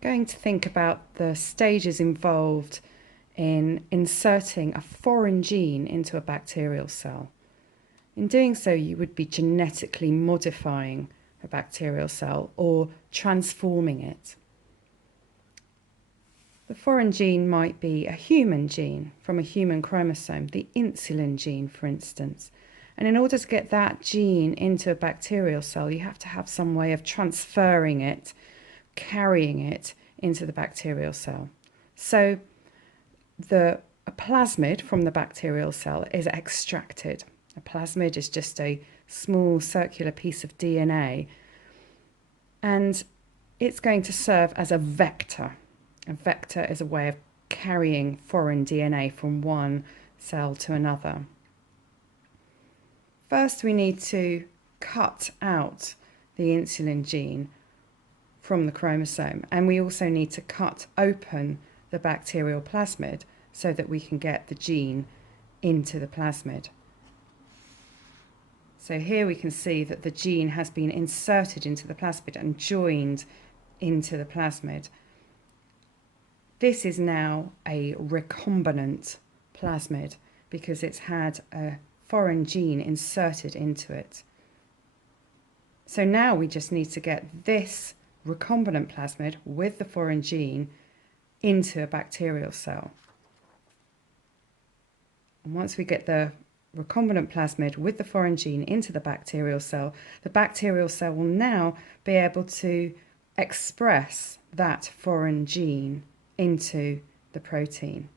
going to think about the stages involved in inserting a foreign gene into a bacterial cell. In doing so, you would be genetically modifying a bacterial cell or transforming it. The foreign gene might be a human gene from a human chromosome, the insulin gene, for instance. And in order to get that gene into a bacterial cell, you have to have some way of transferring it, carrying it into the bacterial cell. So a plasmid from the bacterial cell is extracted. A plasmid is just a small circular piece of DNA, and it's going to serve as a vector. A vector is a way of carrying foreign DNA from one cell to another. First, we need to cut out the insulin gene from the chromosome, and we also need to cut open the bacterial plasmid so that we can get the gene into the plasmid. So here we can see that the gene has been inserted into the plasmid and joined into the plasmid. This is now a recombinant plasmid because it's had a foreign gene inserted into it. So now we just need to get this recombinant plasmid with the foreign gene into a bacterial cell. And once we get the recombinant plasmid with the foreign gene into the bacterial cell will now be able to express that foreign gene into the protein.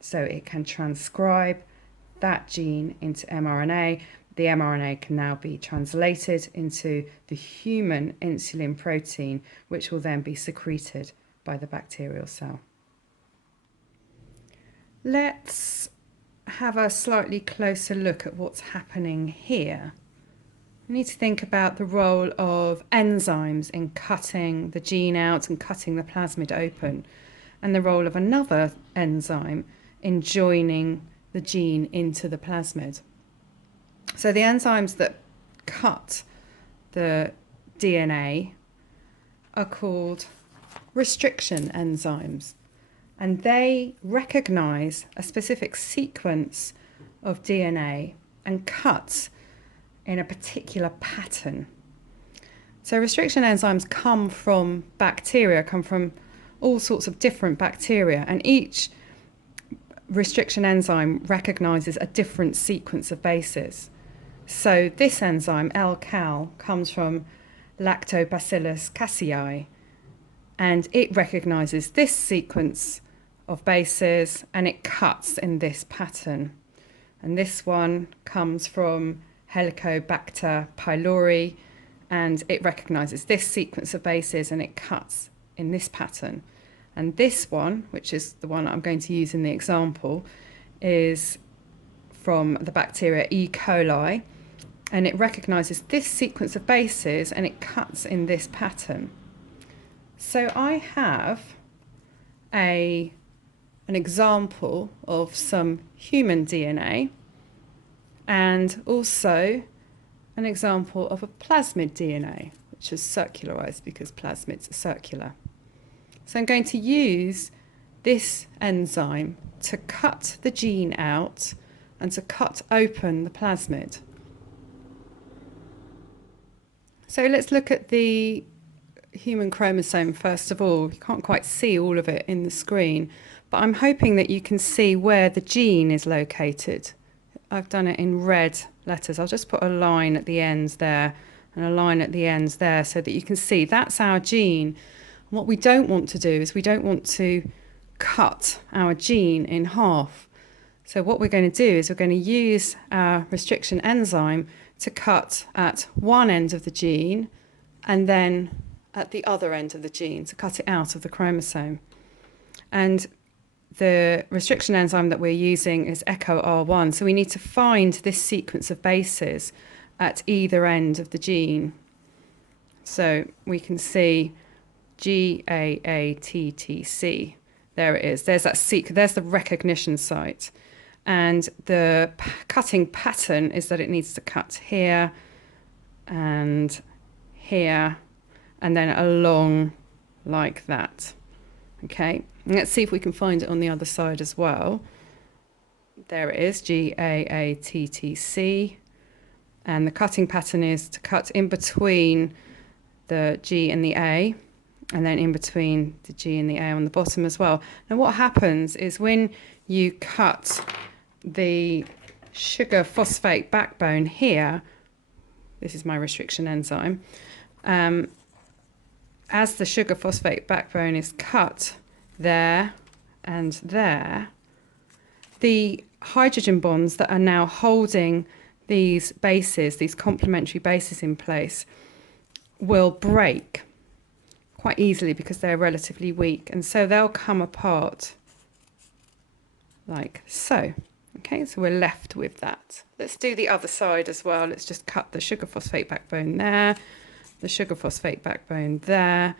So it can transcribe that gene into mRNA. The mRNA can now be translated into the human insulin protein, which will then be secreted by the bacterial cell. Let's have a slightly closer look at what's happening here. We need to think about the role of enzymes in cutting the gene out and cutting the plasmid open, and the role of another enzyme in joining the gene into the plasmid. So the enzymes that cut the DNA are called restriction enzymes, and they recognize a specific sequence of DNA and cut in a particular pattern. So restriction enzymes come from bacteria, come from all sorts of different bacteria, and each restriction enzyme recognizes a different sequence of bases. So this enzyme, L-Cal, comes from Lactobacillus casei, and it recognizes this sequence of bases and it cuts in this pattern. And this one comes from Helicobacter pylori, and it recognizes this sequence of bases and it cuts in this pattern. And this one, which is the one I'm going to use in the example, is from the bacteria E. coli, and it recognizes this sequence of bases and it cuts in this pattern. So I have an example of some human DNA and also an example of a plasmid DNA, which is circularized because plasmids are circular. So I'm going to use this enzyme to cut the gene out and to cut open the plasmid. So let's look at the human chromosome first of all. You can't quite see all of it in the screen, but I'm hoping that you can see where the gene is located. I've done it in red letters. I'll just put a line at the ends there and a line at the ends there so that you can see that's our gene. What we don't want to do is we don't want to cut our gene in half. So what we're going to do is we're going to use our restriction enzyme to cut at one end of the gene and then at the other end of the gene to cut it out of the chromosome. And the restriction enzyme that we're using is EcoR1, so we need to find this sequence of bases at either end of the gene. So we can see GAATTC. There it is. There's that there's the recognition site. And the cutting pattern is that it needs to cut here and here and then along like that. Okay, and let's see if we can find it on the other side as well. There it is, GAATTC. And the cutting pattern is to cut in between the G and the A, and then in between the G and the A on the bottom as well. Now what happens is when you cut the sugar phosphate backbone here, this is my restriction enzyme, as the sugar phosphate backbone is cut there and there, the hydrogen bonds that are now holding these bases, these complementary bases in place, will break quite easily because they're relatively weak, and so they'll come apart like so. Okay, so we're left with that. Let's do the other side as well. Let's just cut the sugar phosphate backbone there, the sugar phosphate backbone there,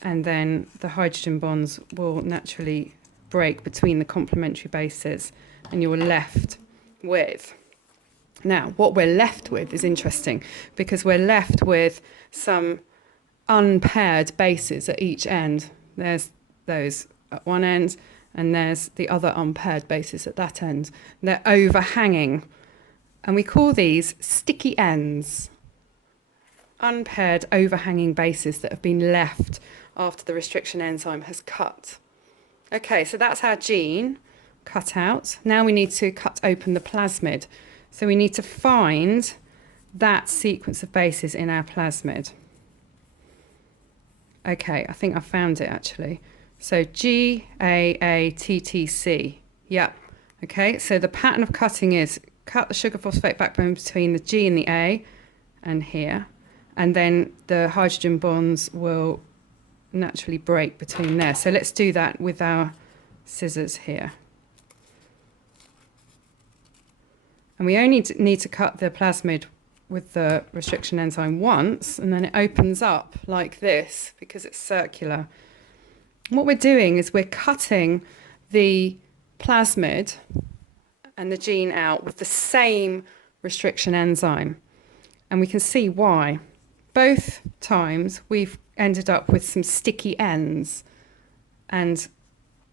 and then the hydrogen bonds will naturally break between the complementary bases, and you're left with. Now, what we're left with is interesting because we're left with some unpaired bases at each end. There's those at one end, and there's the other unpaired bases at that end. They're overhanging, and we call these sticky ends. Unpaired overhanging bases that have been left after the restriction enzyme has cut. Okay, so that's our gene cut out. Now we need to cut open the plasmid. So we need to find that sequence of bases in our plasmid. Okay, I think I found it actually. So GAATTC. Yep. Okay, so the pattern of cutting is cut the sugar phosphate backbone between the G and the A and here, and then the hydrogen bonds will naturally break between there. So let's do that with our scissors here. And we only need to cut the plasmid with the restriction enzyme once, and then it opens up like this because it's circular. And what we're doing is we're cutting the plasmid and the gene out with the same restriction enzyme. And we can see why. Both times we've ended up with some sticky ends, and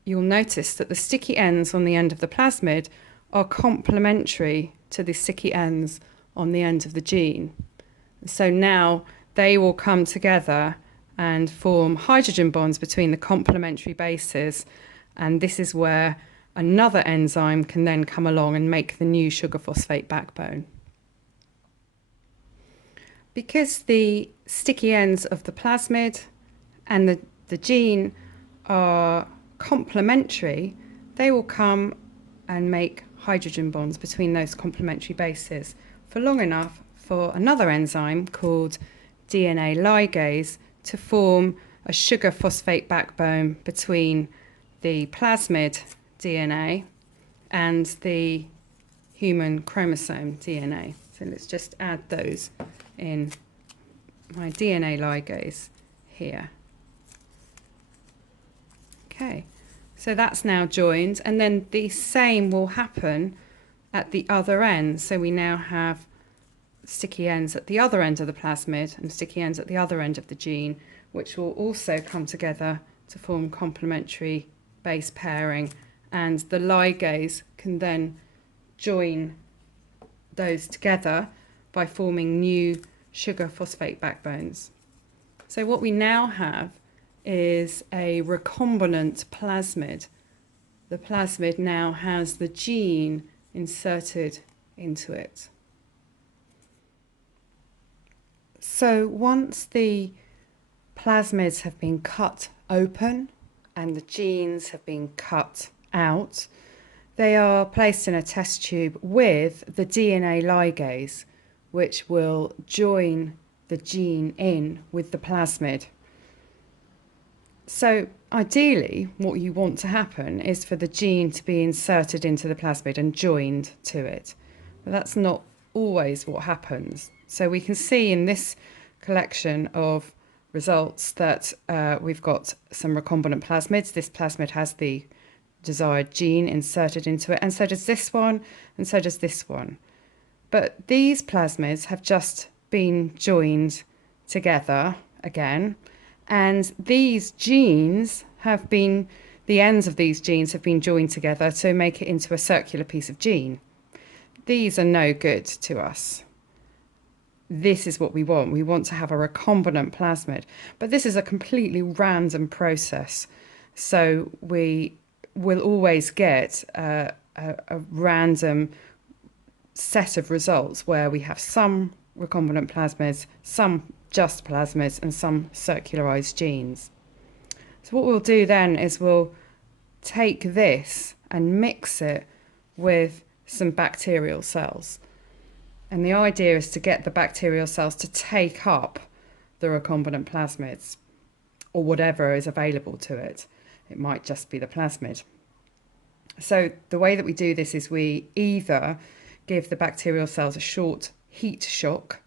you'll notice that the sticky ends on the end of the plasmid are complementary to the sticky ends on the end of the gene. So now they will come together and form hydrogen bonds between the complementary bases, and this is where another enzyme can then come along and make the new sugar phosphate backbone. Because the sticky ends of the plasmid and the gene are complementary, they will come and make hydrogen bonds between those complementary bases for long enough for another enzyme called DNA ligase to form a sugar phosphate backbone between the plasmid DNA and the human chromosome DNA. So let's just add those in my DNA ligase here. Okay. So that's now joined, and then the same will happen at the other end. So we now have sticky ends at the other end of the plasmid and sticky ends at the other end of the gene, which will also come together to form complementary base pairing, and the ligase can then join those together by forming new sugar phosphate backbones. So what we now have is a recombinant plasmid. The plasmid now has the gene inserted into it. So once the plasmids have been cut open and the genes have been cut out, they are placed in a test tube with the DNA ligase, which will join the gene in with the plasmid. So ideally, what you want to happen is for the gene to be inserted into the plasmid and joined to it. But that's not always what happens. So we can see in this collection of results that we've got some recombinant plasmids. This plasmid has the desired gene inserted into it, and so does this one, and so does this one. But these plasmids have just been joined together again, and these genes have been, the ends of these genes have been joined together to make it into a circular piece of gene. These are no good to us. This is what we want. We want to have a recombinant plasmid, but this is a completely random process. So we will always get a random set of results where we have some recombinant plasmids, some just plasmids, and some circularized genes. So what we'll do then is we'll take this and mix it with some bacterial cells. And the idea is to get the bacterial cells to take up the recombinant plasmids, or whatever is available to it. It might just be the plasmid. So the way that we do this is we either give the bacterial cells a short heat shock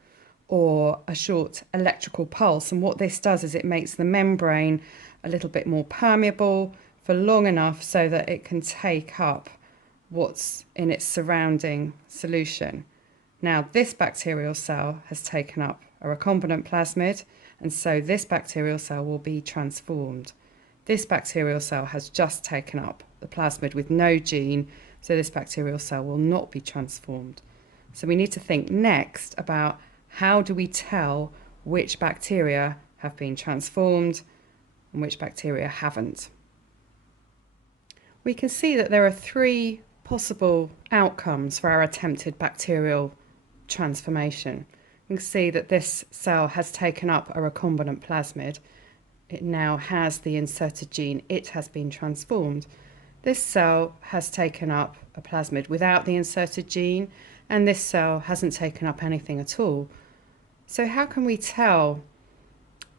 or a short electrical pulse. And what this does is it makes the membrane a little bit more permeable for long enough so that it can take up what's in its surrounding solution. Now, this bacterial cell has taken up a recombinant plasmid, and so this bacterial cell will be transformed. This bacterial cell has just taken up the plasmid with no gene, so this bacterial cell will not be transformed. So we need to think next about how do we tell which bacteria have been transformed and which bacteria haven't. We can see that there are three possible outcomes for our attempted bacterial transformation. You can see that this cell has taken up a recombinant plasmid. It now has the inserted gene. It has been transformed. This cell has taken up a plasmid without the inserted gene, and this cell hasn't taken up anything at all. So how can we tell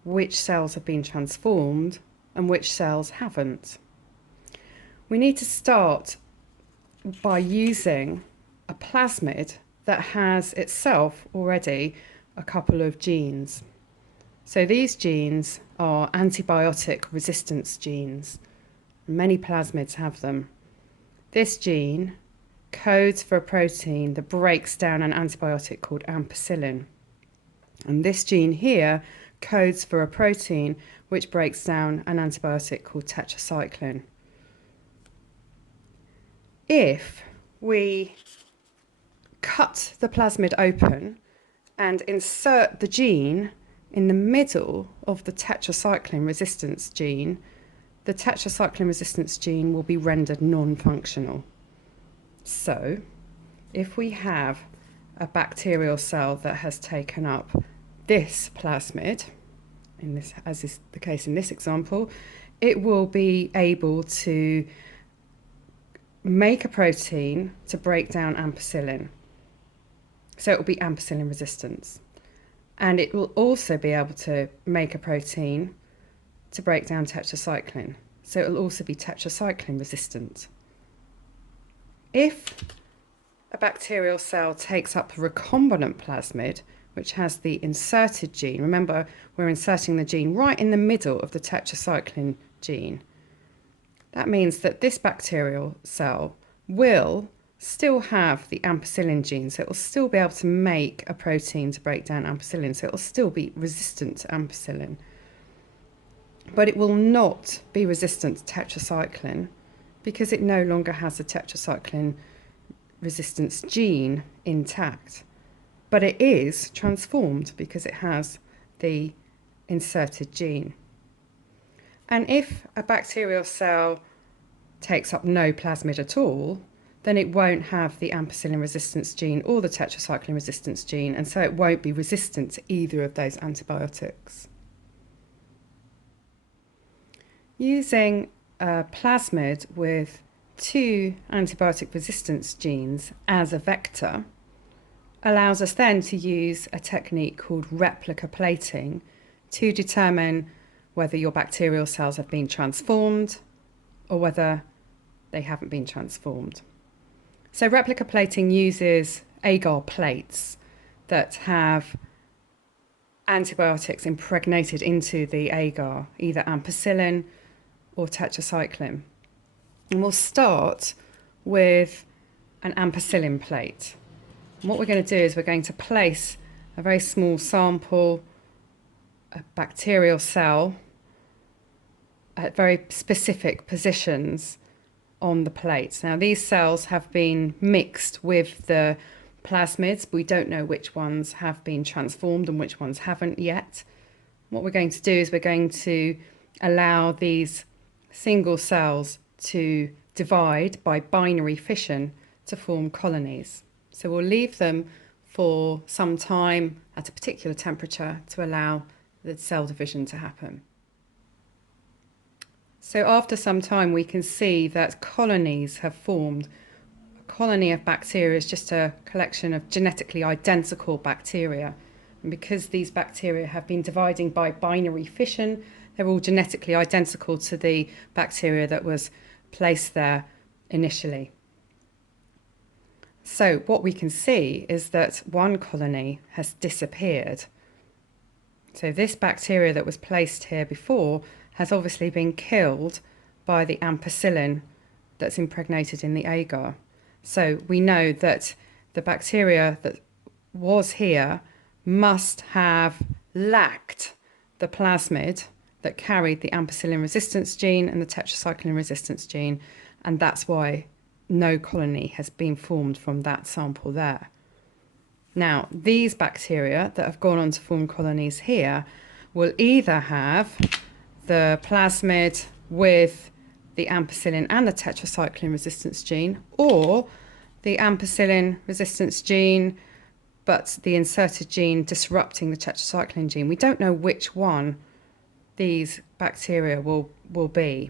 which cells have been transformed and which cells haven't? We need to start by using a plasmid that has itself already a couple of genes. So these genes are antibiotic resistance genes. Many plasmids have them. This gene codes for a protein that breaks down an antibiotic called ampicillin. And this gene here codes for a protein which breaks down an antibiotic called tetracycline. If we cut the plasmid open and insert the gene in the middle of the tetracycline resistance gene, the tetracycline resistance gene will be rendered non-functional. So, if we have a bacterial cell that has taken up this plasmid, as is the case in this example, it will be able to make a protein to break down ampicillin. So it will be ampicillin resistance. And it will also be able to make a protein to break down tetracycline. So it will also be tetracycline resistant. If a bacterial cell takes up a recombinant plasmid, which has the inserted gene, remember we're inserting the gene right in the middle of the tetracycline gene, that means that this bacterial cell will still have the ampicillin gene, so it will still be able to make a protein to break down ampicillin, so it will still be resistant to ampicillin. But it will not be resistant to tetracycline because it no longer has the tetracycline resistance gene intact. But it is transformed because it has the inserted gene. And if a bacterial cell takes up no plasmid at all, then it won't have the ampicillin resistance gene or the tetracycline resistance gene, and so it won't be resistant to either of those antibiotics. Using a plasmid with two antibiotic resistance genes as a vector allows us then to use a technique called replica plating to determine whether your bacterial cells have been transformed or whether they haven't been transformed. So replica plating uses agar plates that have antibiotics impregnated into the agar, either ampicillin or tetracycline. And we'll start with an ampicillin plate. And what we're going to do is we're going to place a very small sample, a bacterial cell, at very specific positions on the plate. Now these cells have been mixed with the plasmids. We don't know which ones have been transformed and which ones haven't yet. What we're going to do is we're going to allow these single cells to divide by binary fission to form colonies. So we'll leave them for some time at a particular temperature to allow the cell division to happen. So after some time we can see that colonies have formed. A colony of bacteria is just a collection of genetically identical bacteria. And because these bacteria have been dividing by binary fission, they're all genetically identical to the bacteria that was placed there initially. So what we can see is that one colony has disappeared. So this bacteria that was placed here before has obviously been killed by the ampicillin that's impregnated in the agar. So we know that the bacteria that was here must have lacked the plasmid that carried the ampicillin resistance gene and the tetracycline resistance gene, and that's why no colony has been formed from that sample there. Now, these bacteria that have gone on to form colonies here will either have the plasmid with the ampicillin and the tetracycline resistance gene, or the ampicillin resistance gene but the inserted gene disrupting the tetracycline gene. We don't know which one these bacteria will be.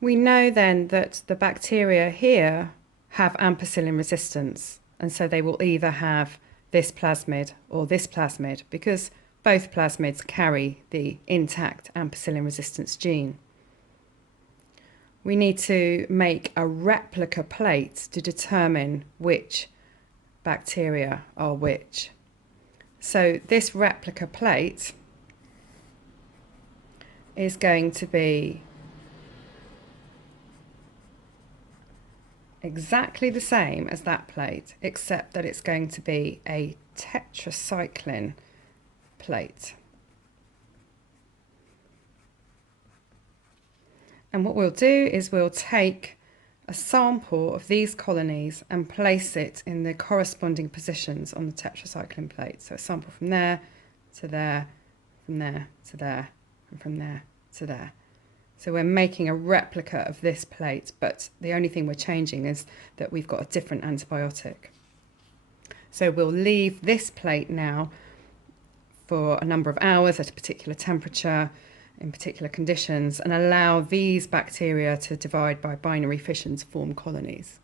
We know then that the bacteria here have ampicillin resistance, and so they will either have this plasmid or this plasmid, because both plasmids carry the intact ampicillin resistance gene. We need to make a replica plate to determine which bacteria are which. So this replica plate is going to be exactly the same as that plate, except that it's going to be a tetracycline plate. And what we'll do is we'll take a sample of these colonies and place it in the corresponding positions on the tetracycline plate. So a sample from there to there, from there to there, and from there to there. So we're making a replica of this plate, but the only thing we're changing is that we've got a different antibiotic. So we'll leave this plate now for a number of hours at a particular temperature, in particular conditions, and allow these bacteria to divide by binary fission to form colonies.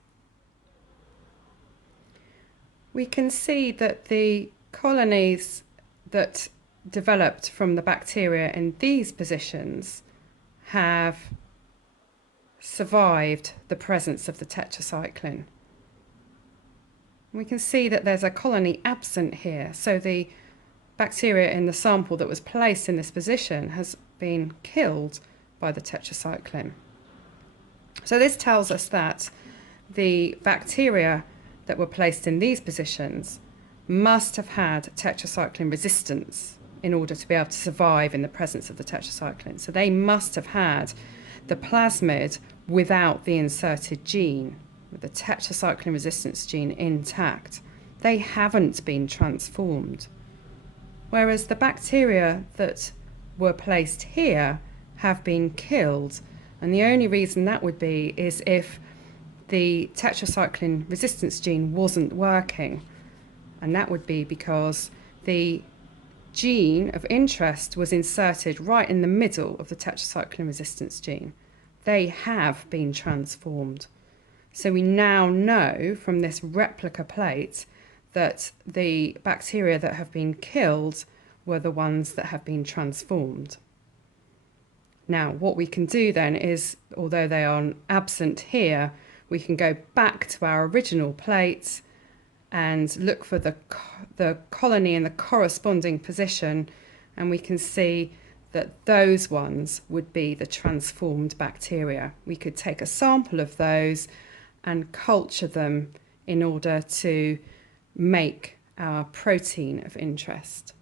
We can see that the colonies that developed from the bacteria in these positions have survived the presence of the tetracycline. We can see that there's a colony absent here, so the bacteria in the sample that was placed in this position has been killed by the tetracycline. So this tells us that the bacteria that were placed in these positions must have had tetracycline resistance in order to be able to survive in the presence of the tetracycline. So they must have had the plasmid without the inserted gene, with the tetracycline resistance gene intact. They haven't been transformed. Whereas the bacteria that were placed here have been killed, and the only reason that would be is if the tetracycline resistance gene wasn't working, and that would be because the gene of interest was inserted right in the middle of the tetracycline resistance gene. They have been transformed. So we now know from this replica plate that the bacteria that have been killed were the ones that have been transformed. Now, what we can do then is, although they are absent here, we can go back to our original plate and look for the colony in the corresponding position, and we can see that those ones would be the transformed bacteria. We could take a sample of those and culture them in order to make our protein of interest.